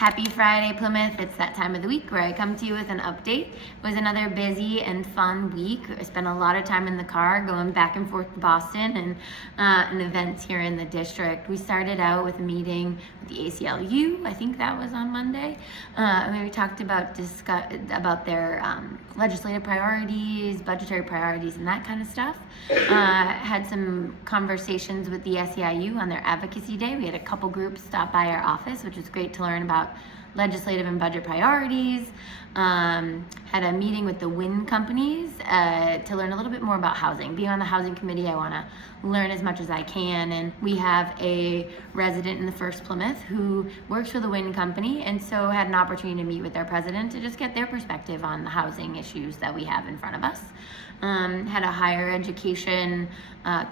Happy Friday, Plymouth. It's that time of the week where I come to you with an update. It was another busy and fun week. I spent a lot of time in the car going back and forth to Boston and events here in the district. We started out with a meeting with the ACLU. I think that was on Monday. And we talked about their legislative priorities, budgetary priorities, and that kind of stuff. Had some conversations with the SEIU on their advocacy day. We had a couple groups stop by our office, which was great to learn about legislative and budget priorities. Had a meeting with the wind companies to learn a little bit more about housing. Being on the housing committee, I want to learn as much as I can, and we have a resident in the First Plymouth who works for the wind company, and so had an opportunity to meet with their president to just get their perspective on the housing issues that we have in front of us. Had a higher education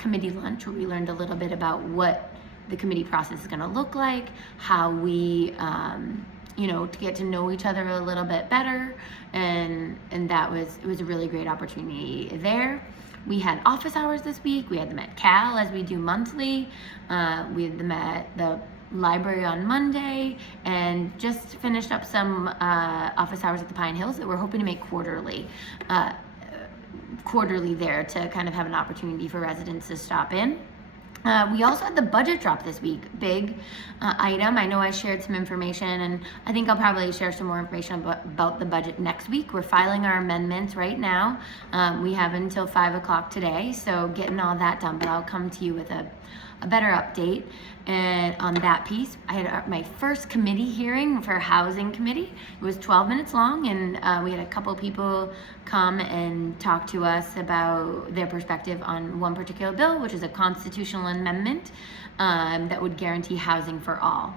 committee lunch where we learned a little bit about what the committee process is going to look like, how we to get to know each other a little bit better, and it was a really great opportunity there. We had office hours this week. We had them at Cal as we do monthly. We had them at the library on Monday, and just finished up some office hours at the Pine Hills that we're hoping to make quarterly there to kind of have an opportunity for residents to stop in. We also had the budget drop this week, big item. I know I shared some information, and I think I'll probably share some more information about the budget next week. We're filing our amendments right now. We have until 5 o'clock today, so getting all that done, but I'll come to you with a better update. And on that piece, I had my first committee hearing for housing committee. It was 12 minutes long, and we had a couple people come and talk to us about their perspective on one particular bill, which is a constitutional amendment that would guarantee housing for all.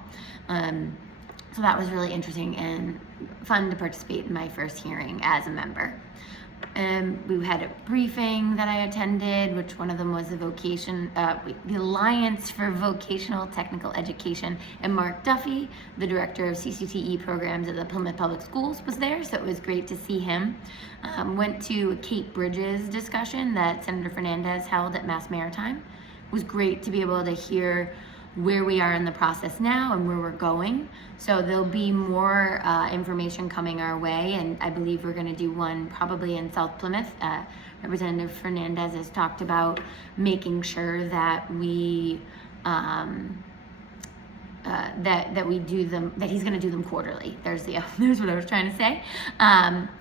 So that was really interesting and fun to participate in my first hearing as a member. We had a briefing that I attended, which one of them was the Alliance for Vocational Technical Education, and Mark Duffy, the director of CCTE programs at the Plymouth Public Schools, was there, so it was great to see him. Went to a Cape Bridges discussion that Senator Fernandez held at Mass Maritime. It was great to be able to hear where we are in the process now and where we're going. So there'll be more information coming our way, and I believe we're going to do one probably in South Plymouth. Representative Fernandez has talked about making sure that we that we do them, that he's going to do them quarterly. There's what I was trying to say,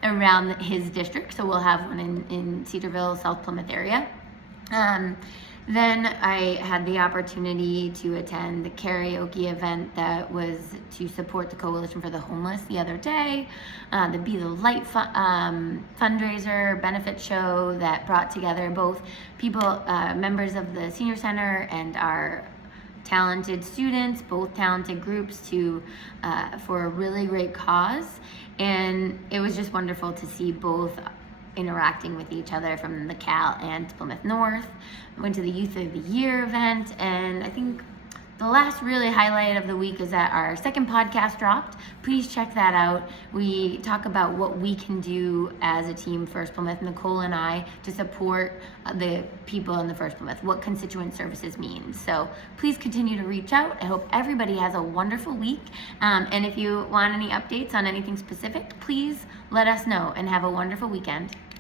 around his district. So we'll have one in Cedarville, South Plymouth area. Then I had the opportunity to attend the karaoke event that was to support the Coalition for the Homeless the other day, the Be the Light fundraiser benefit show that brought together both people, members of the senior center and our talented students, both talented groups for a really great cause. And it was just wonderful to see both interacting with each other from the Cal and Plymouth North. I went to the Youth of the Year event, and I think the last really highlight of the week is that our second podcast dropped. Please check that out. We talk about what we can do as a team, First Plymouth, Nicole and I, to support the people in the First Plymouth, what constituent services mean. So please continue to reach out. I hope everybody has a wonderful week. And if you want any updates on anything specific, please let us know, and have a wonderful weekend.